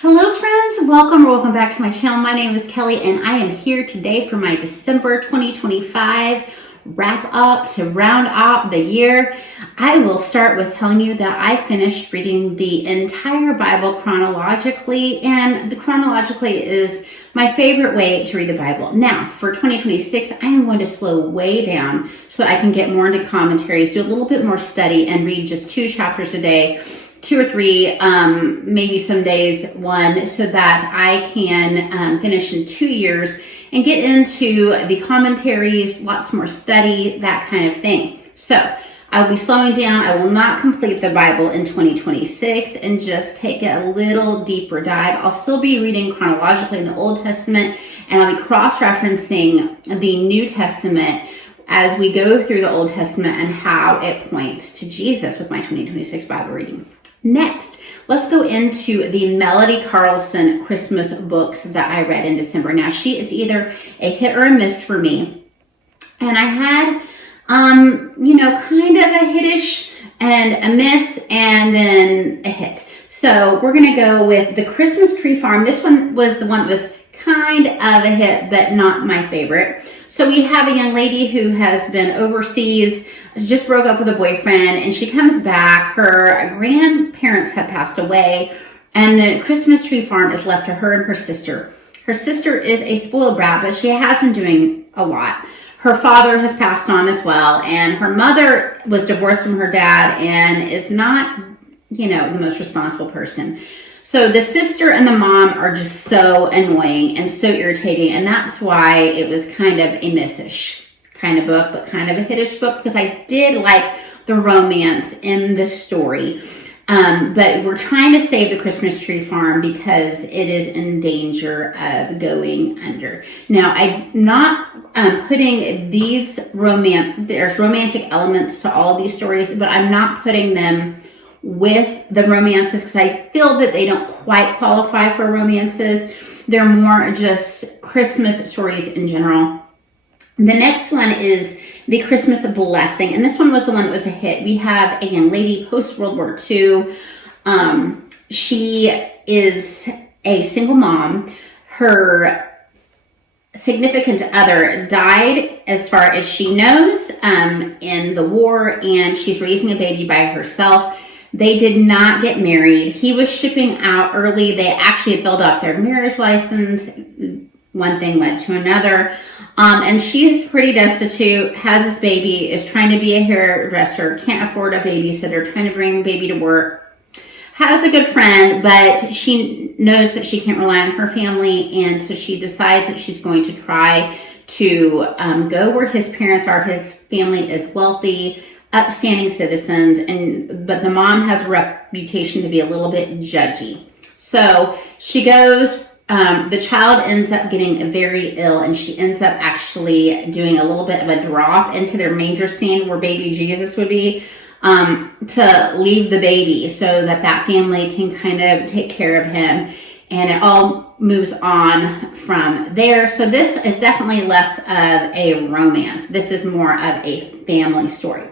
Hello friends, welcome back to my channel. My name is Kelly and I am here today for my December 2025 wrap up to round out the year. I will start with telling you that I finished reading the entire Bible chronologically, and the chronologically is my favorite way to read the Bible. Now for 2026, I am going to slow way down so I can get more into commentaries, do a little bit more study, and read just 2 chapters a day. 2 or 3, maybe some days 1, so that I can finish in 2 years and get into the commentaries, lots more study, that kind of thing. So I'll be slowing down. I will not complete the Bible in 2026 and just take a little deeper dive. I'll still be reading chronologically in the Old Testament, and I'll be cross-referencing the New Testament as we go through the Old Testament and how it points to Jesus with my 2026 Bible reading. Next, let's go into the Melody Carlson Christmas books that I read in December. Now, it's either a hit or a miss for me. And I had, kind of a hitish and a miss and then a hit. So we're going to go with The Christmas Tree Farm. This one was the one that was kind of a hit, but not my favorite. So we have a young lady who has been overseas, just broke up with a boyfriend, and she comes back. Her grandparents have passed away, and the Christmas Tree Farm is left to her and her sister. Her sister is a spoiled brat, but she has been doing a lot. Her father has passed on as well, and her mother was divorced from her dad and is not, the most responsible person. So the sister and the mom are just so annoying and so irritating, and that's why it was kind of a missish kind of book, but kind of a hitish book, because I did like the romance in the story. But we're trying to save the Christmas Tree Farm because it is in danger of going under. Now, I'm not putting these there's romantic elements to all of these stories, but I'm not putting them with the romances because I feel that they don't quite qualify for romances. They're more just Christmas stories in general. The next one is The Christmas Blessing, and this one was the one that was a hit. We have a young lady post-World War II. She is a single mom. Her significant other died, as far as she knows, in the war, and she's raising a baby by herself. They did not get married. He was shipping out early. They actually filled out their marriage license. One thing led to another. And she's pretty destitute, has this baby, is trying to be a hairdresser, can't afford a babysitter, trying to bring baby to work, has a good friend, but she knows that she can't rely on her family, and so she decides that she's going to try to go where his parents are. His family is wealthy, upstanding citizens, but the mom has a reputation to be a little bit judgy. So she goes. The child ends up getting very ill, and she ends up actually doing a little bit of a drop into their manger scene where baby Jesus would be, to leave the baby so that family can kind of take care of him, and it all moves on from there. So this is definitely less of a romance. This is more of a family story.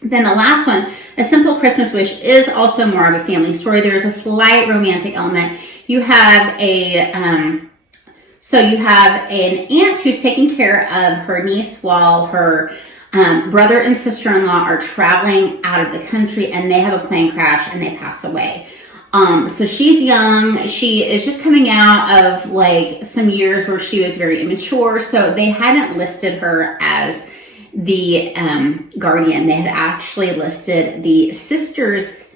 Then the last one, A Simple Christmas Wish, is also more of a family story. There's a slight romantic element. You have an aunt who's taking care of her niece while her brother and sister-in-law are traveling out of the country, and they have a plane crash and they pass away. So she's young. She is just coming out of like some years where she was very immature. So they hadn't listed her as the guardian. They had actually listed the sister's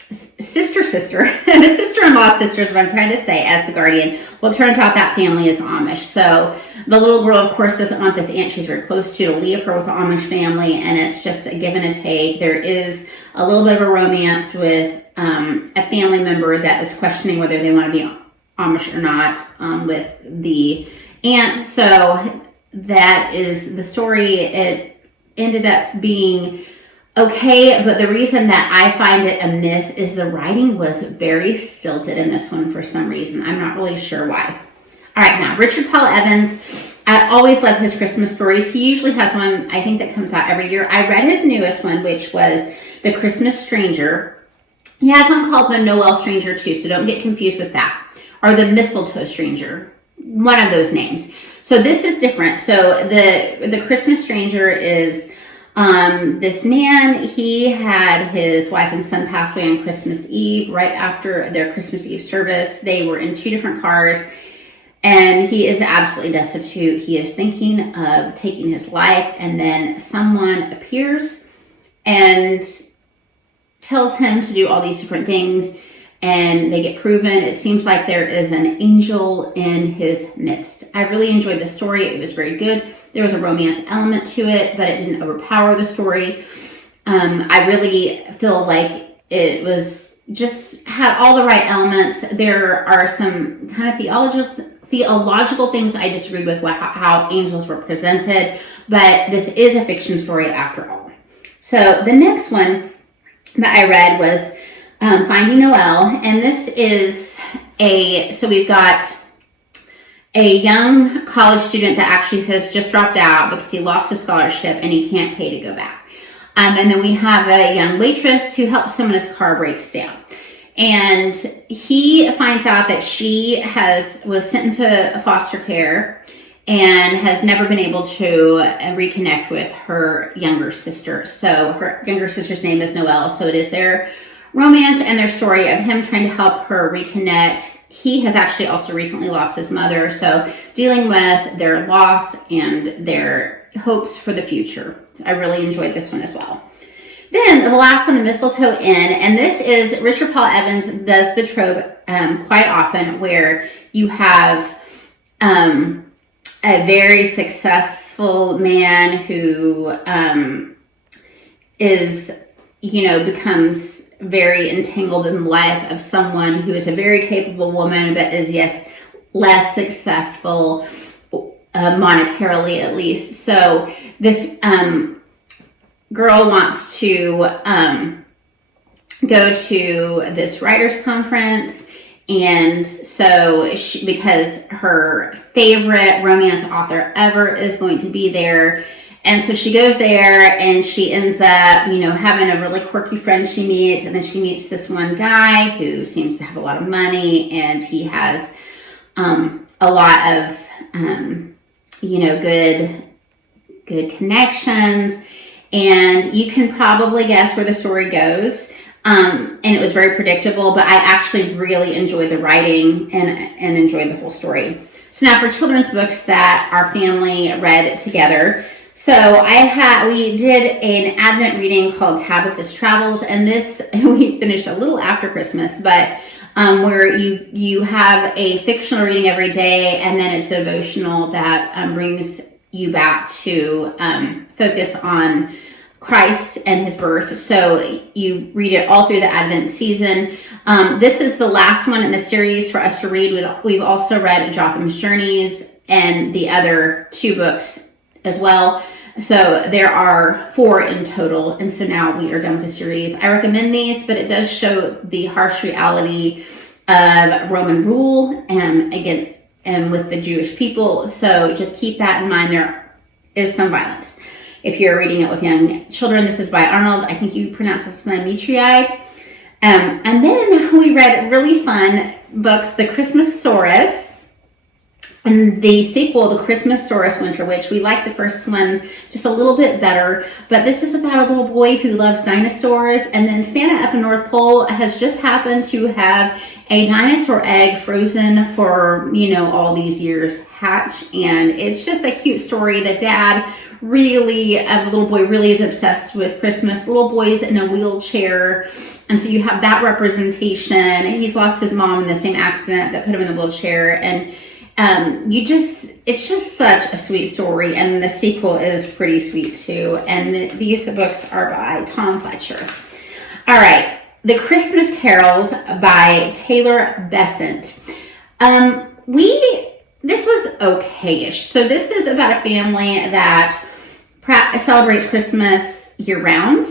the sister-in-law sister is what I'm trying to say, as the guardian. Well, it turns out that family is Amish. So the little girl, of course, doesn't want this aunt she's very close to leave her with the Amish family, and it's just a give and a take. There is a little bit of a romance with a family member that is questioning whether they want to be Amish or not, with the aunt. So that is the story. It ended up being okay, but the reason that I find it a miss is the writing was very stilted in this one for some reason. I'm not really sure why. All right, now, Richard Paul Evans. I always love his Christmas stories. He usually has one, I think, that comes out every year. I read his newest one, which was The Christmas Stranger. He has one called the Noel Stranger too, so don't get confused with that. Or the Mistletoe Stranger, one of those names. So this is different. So the Christmas Stranger is this man. He had his wife and son pass away on Christmas Eve, right after their Christmas Eve service. They were in 2 different cars, and he is absolutely destitute. He is thinking of taking his life, and then someone appears and tells him to do all these different things, and they get proven. It seems like there is an angel in his midst. I really enjoyed the story. It was very good. There was a romance element to it, but it didn't overpower the story. I really feel like it was just had all the right elements. There are some kind of theological things I disagreed with how angels were presented, but this is a fiction story after all. So the next one that I read was Finding Noel, and this is so we've got a young college student that actually has just dropped out because he lost his scholarship and he can't pay to go back. And then we have a young waitress who helps him when his car breaks down. And he finds out that she was sent into foster care and has never been able to reconnect with her younger sister. So her younger sister's name is Noel. So it is their romance and their story of him trying to help her reconnect. He has actually also recently lost his mother. So dealing with their loss and their hopes for the future. I really enjoyed this one as well. Then the last one, the Mistletoe Inn, and this is Richard Paul Evans does the trope quite often where you have a very successful man who becomes very entangled in the life of someone who is a very capable woman, but is, yes, less successful monetarily at least. So this girl wants to go to this writers' conference, and so because her favorite romance author ever is going to be there, and so she goes there and she ends up, having a really quirky friend she meets, and then she meets this one guy who seems to have a lot of money, and he has a lot of good connections, and you can probably guess where the story goes. And it was very predictable, but I actually really enjoyed the writing and enjoyed the whole story. So now for children's books that our family read together. So we did an Advent reading called Tabitha's Travels, and this we finished a little after Christmas, but where you have a fictional reading every day, and then it's a devotional that brings you back to focus on Christ and his birth. So you read it all through the Advent season. This is the last one in the series for us to read. We've also read Jotham's Journeys and the other 2 books as well. So there are 4 in total. And so now we are done with the series. I recommend these, but it does show the harsh reality of Roman rule and with the Jewish people. So just keep that in mind. There is some violence. If you're reading it with young children, this is by Arnold. I think you pronounce his name Ytreeide. And then we read really fun books, the Christmasauras, and the sequel, the Christmasauras Winter Witch. We like the first one just a little bit better, but this is about a little boy who loves dinosaurs, and then Santa at the North Pole has just happened to have a dinosaur egg frozen for, all these years hatch, and it's just a cute story. The dad the little boy really is obsessed with Christmas. Little boy's in a wheelchair, and so you have that representation. He's lost his mom in the same accident that put him in the wheelchair, and it's just such a sweet story, and the sequel is pretty sweet too. And these books are by Tom Fletcher. All right, The Christmas Carrolls by Taylor-Bessent. This was okay-ish. So this is about a family that celebrates Christmas year-round.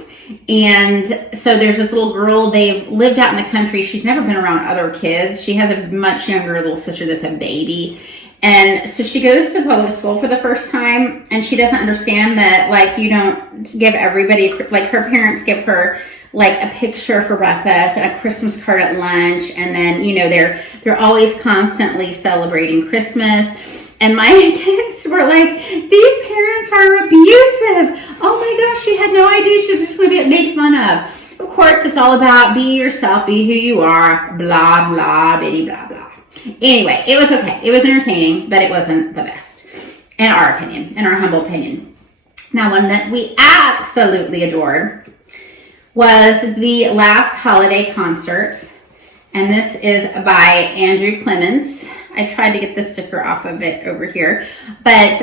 And so there's this little girl. They've lived out in the country. She's never been around other kids. She has a much younger little sister that's a baby. And so she goes to public school for the first time, and she doesn't understand that, you don't give everybody, her parents give her like a picture for breakfast and a Christmas card at lunch, and then they're always constantly celebrating Christmas. And my kids were like, these parents are abusive. Oh my gosh, she had no idea she was just going to get made fun of. Of course, it's all about be yourself, be who you are, blah, blah, bitty, blah, blah. Anyway, it was okay. It was entertaining, but it wasn't the best, in our opinion, in our humble opinion. Now, one that we absolutely adored was the last holiday concert. And this is by Andrew Clements. I tried to get the sticker off of it over here. But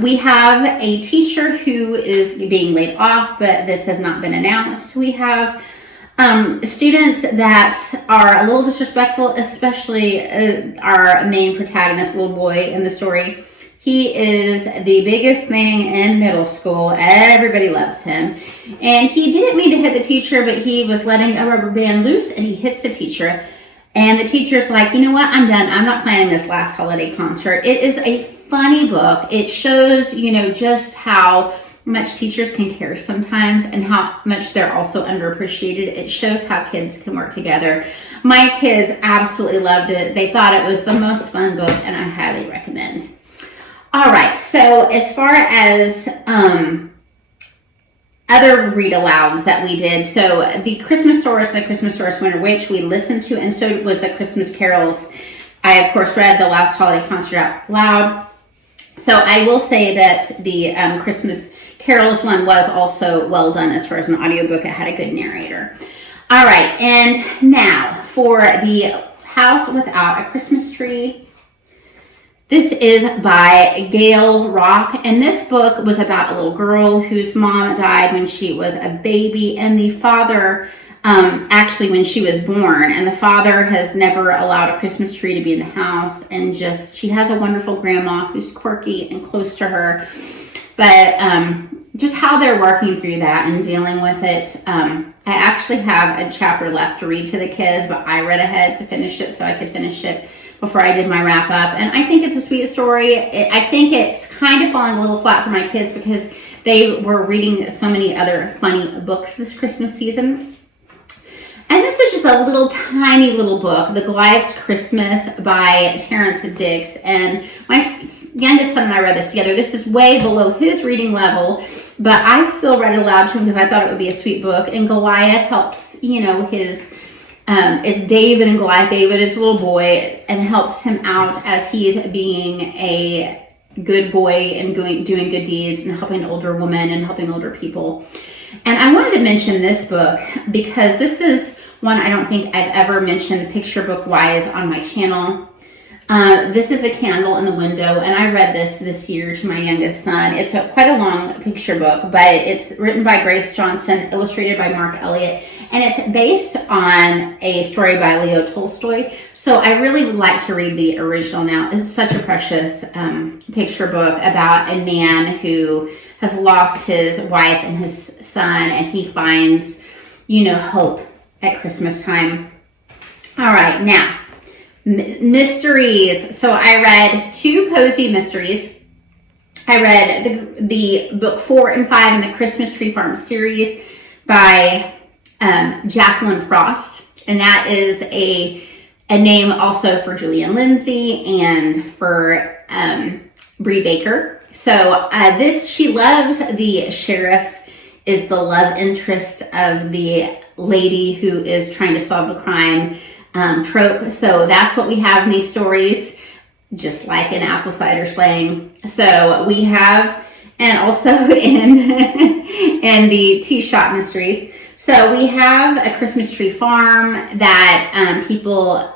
we have a teacher who is being laid off, but this has not been announced. We have students that are a little disrespectful, especially our main protagonist, little boy in the story. He is the biggest thing in middle school. Everybody loves him. And he didn't mean to hit the teacher, but he was letting a rubber band loose and he hits the teacher. And the teacher's like, you know what? I'm done. I'm not planning this last holiday concert. It is a funny book. It shows, just how much teachers can care sometimes and how much they're also underappreciated. It shows how kids can work together. My kids absolutely loved it. They thought it was the most fun book, and I highly recommend. All right, so as far as other read-alouds that we did, so the Christmasauras and the Christmasauras Winter Witch we listened to, and so was the Christmas Carrolls. I, of course, read the last holiday concert out loud. So I will say that the Christmas Carrolls one was also well done as far as an audiobook. It had a good narrator. All right, and now for the House Without a Christmas Tree. This is by Gail Rock, and this book was about a little girl whose mom died when she was a baby, and the father, actually when she was born, and the father has never allowed a Christmas tree to be in the house, and she has a wonderful grandma who's quirky and close to her, but just how they're working through that and dealing with it. I actually have a chapter left to read to the kids, but I read ahead to finish it so I could finish it before I did my wrap up. And I think it's a sweet story. I think it's kind of falling a little flat for my kids because they were reading so many other funny books this Christmas season. And this is just a little tiny little book, The Goliath's Christmas by Terrence Dix. And my youngest son and I read this together. This is way below his reading level, but I still read it aloud to him because I thought it would be a sweet book. And Goliath helps, is David and Goliath. David is a little boy and helps him out as he's being a good boy and doing good deeds and helping an older woman and helping older people. And I wanted to mention this book because this is one I don't think I've ever mentioned picture book wise on my channel. This is The Candle in the Window, and I read this year to my youngest son. It's quite a long picture book, but it's written by Grace Johnson, illustrated by Mark Elliott, and it's based on a story by Leo Tolstoy. So I really would like to read the original now. It's such a precious picture book about a man who has lost his wife and his son, and he finds, hope at Christmas time. All right, now, mysteries. So I read 2 cozy mysteries. I read the book 4 and 5 in the Christmas Tree Farm series by Jacqueline Frost, and that is a name also for Julian Lindsay and for Bree Baker. So she loves the sheriff is the love interest of the lady who is trying to solve the crime trope. So that's what we have in these stories, just like in apple cider slang. So we have, and also in the tea shop mysteries. So we have a Christmas tree farm that people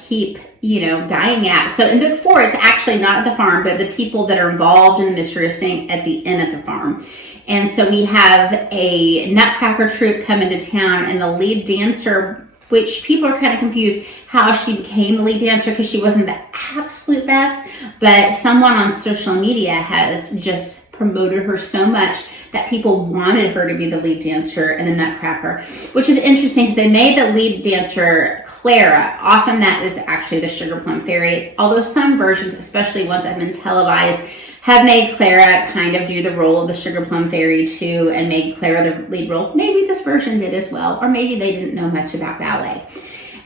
keep, dying at. So in book 4, it's actually not at the farm, but the people that are involved in the mystery are staying at the inn at the farm. And so we have a Nutcracker troupe come into town, and the lead dancer, which people are kind of confused how she became the lead dancer because she wasn't the absolute best, but someone on social media has just promoted her so much that people wanted her to be the lead dancer in the Nutcracker, which is interesting because they made the lead dancer Clara. Often that is actually the Sugar Plum Fairy, although some versions, especially ones that have been televised, have made Clara kind of do the role of the Sugar Plum Fairy too, and made Clara the lead role. Maybe this version did as well, or maybe they didn't know much about ballet.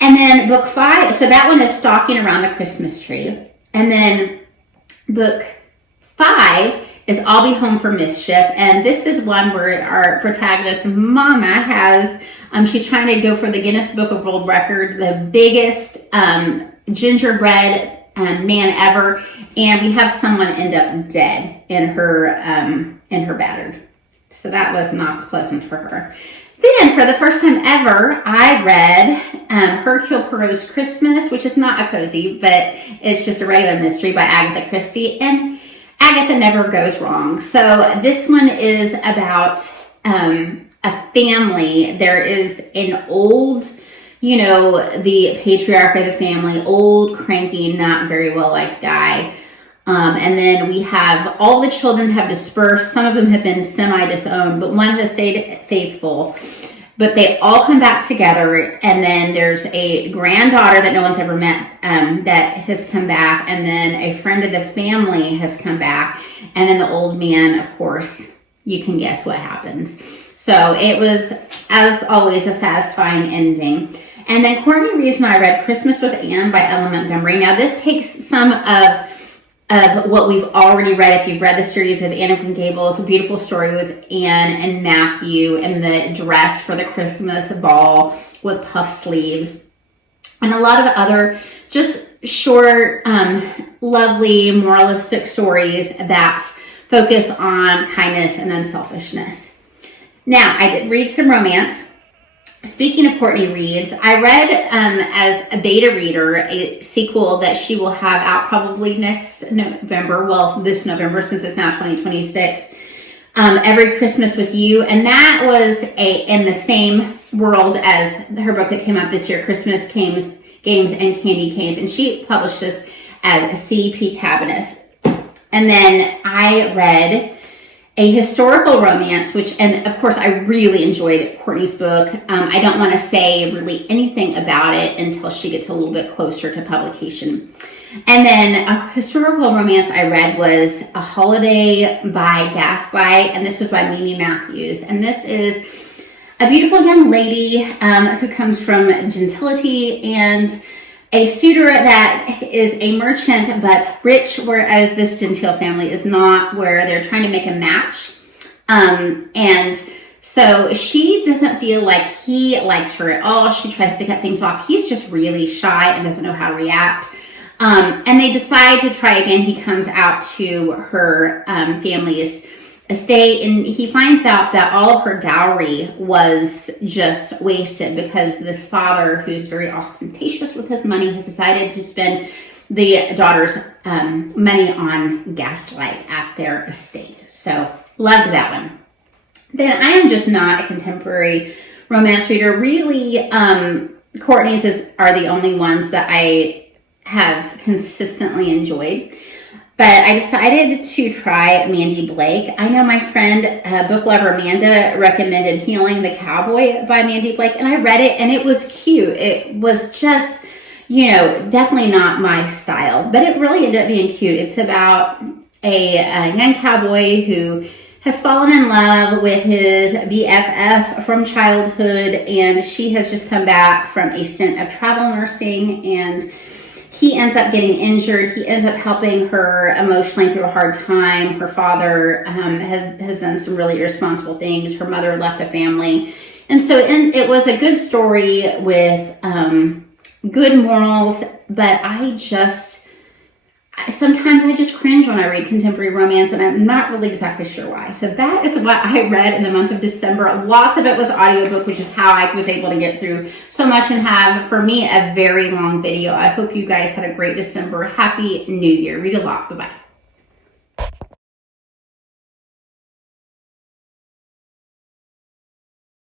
And then book 5, so that one is Stalking Around the Christmas Tree. And then book 5 is I'll Be Home for Mischief. And this is one where our protagonist, Mama, has, she's trying to go for the Guinness Book of World Record, the biggest gingerbread man ever. And we have someone end up dead in her battered. So that was not pleasant for her. Then, for the first time ever, I read Hercule Poirot's Christmas, which is not a cozy, but it's just a regular mystery by Agatha Christie. And Agatha never goes wrong. So this one is about a family. There is an old, the patriarch of the family, old, cranky, not very well-liked guy. And then we have all the children have dispersed. Some of them have been semi-disowned, but one has stayed faithful. But they all come back together. And then there's a granddaughter that no one's ever met that has come back. And then a friend of the family has come back. And then the old man, of course, you can guess what happens. So it was, as always, a satisfying ending. And then Courtney Reeves and I read Christmas with Anne by Ella Montgomery. Now, this takes some of what we've already read. If you've read the series of Anne of Green Gables, a beautiful story with Anne and Matthew and the dress for the Christmas ball with puff sleeves, and a lot of other just short, lovely, moralistic stories that focus on kindness and unselfishness. Now, I did read some romance. Speaking of Courtney Reeves, I read as a beta reader a sequel that she will have out probably next November. Well, this November, since it's now 2026. Every Christmas with You, and that was in the same world as her book that came out this year, Christmas Games and Candy Canes, and she published this as C.P. Cabannis. And then I read a historical romance, and of course I really enjoyed Courtney's book. I don't want to say really anything about it until she gets a little bit closer to publication. And then a historical romance I read was A Holiday by Gaslight, and this was by Mimi Matthews. And this is a beautiful young lady who comes from gentility and a suitor that is a merchant but rich, whereas this genteel family is not, where they're trying to make a match. And so she doesn't feel like he likes her at all. She tries to cut things off. He's just really shy and doesn't know how to react. And they decide to try again. He comes out to her family's estate, and he finds out that all of her dowry was just wasted because this father, who's very ostentatious with his money, has decided to spend the daughter's money on Gaslight at their estate. So loved that one. Then I am just not a contemporary romance reader. Really, Courtney's are the only ones that I have consistently enjoyed. But I decided to try Mandy Blake. I know my friend, book lover Amanda, recommended Healing the Cowboy by Mandy Blake, and I read it, and it was cute. It was just, definitely not my style, but it really ended up being cute. It's about a young cowboy who has fallen in love with his BFF from childhood, and she has just come back from a stint of travel nursing, and he ends up getting injured. He ends up helping her emotionally through a hard time. Her father has done some really irresponsible things. Her mother left a family. And so it was a good story with good morals, but sometimes I just cringe when I read contemporary romance, and I'm not really exactly sure why. So that is what I read in the month of December. Lots of it was audiobook, which is how I was able to get through so much and have, for me, a very long video. I hope you guys had a great December. Happy New Year. Read a lot. Bye-bye.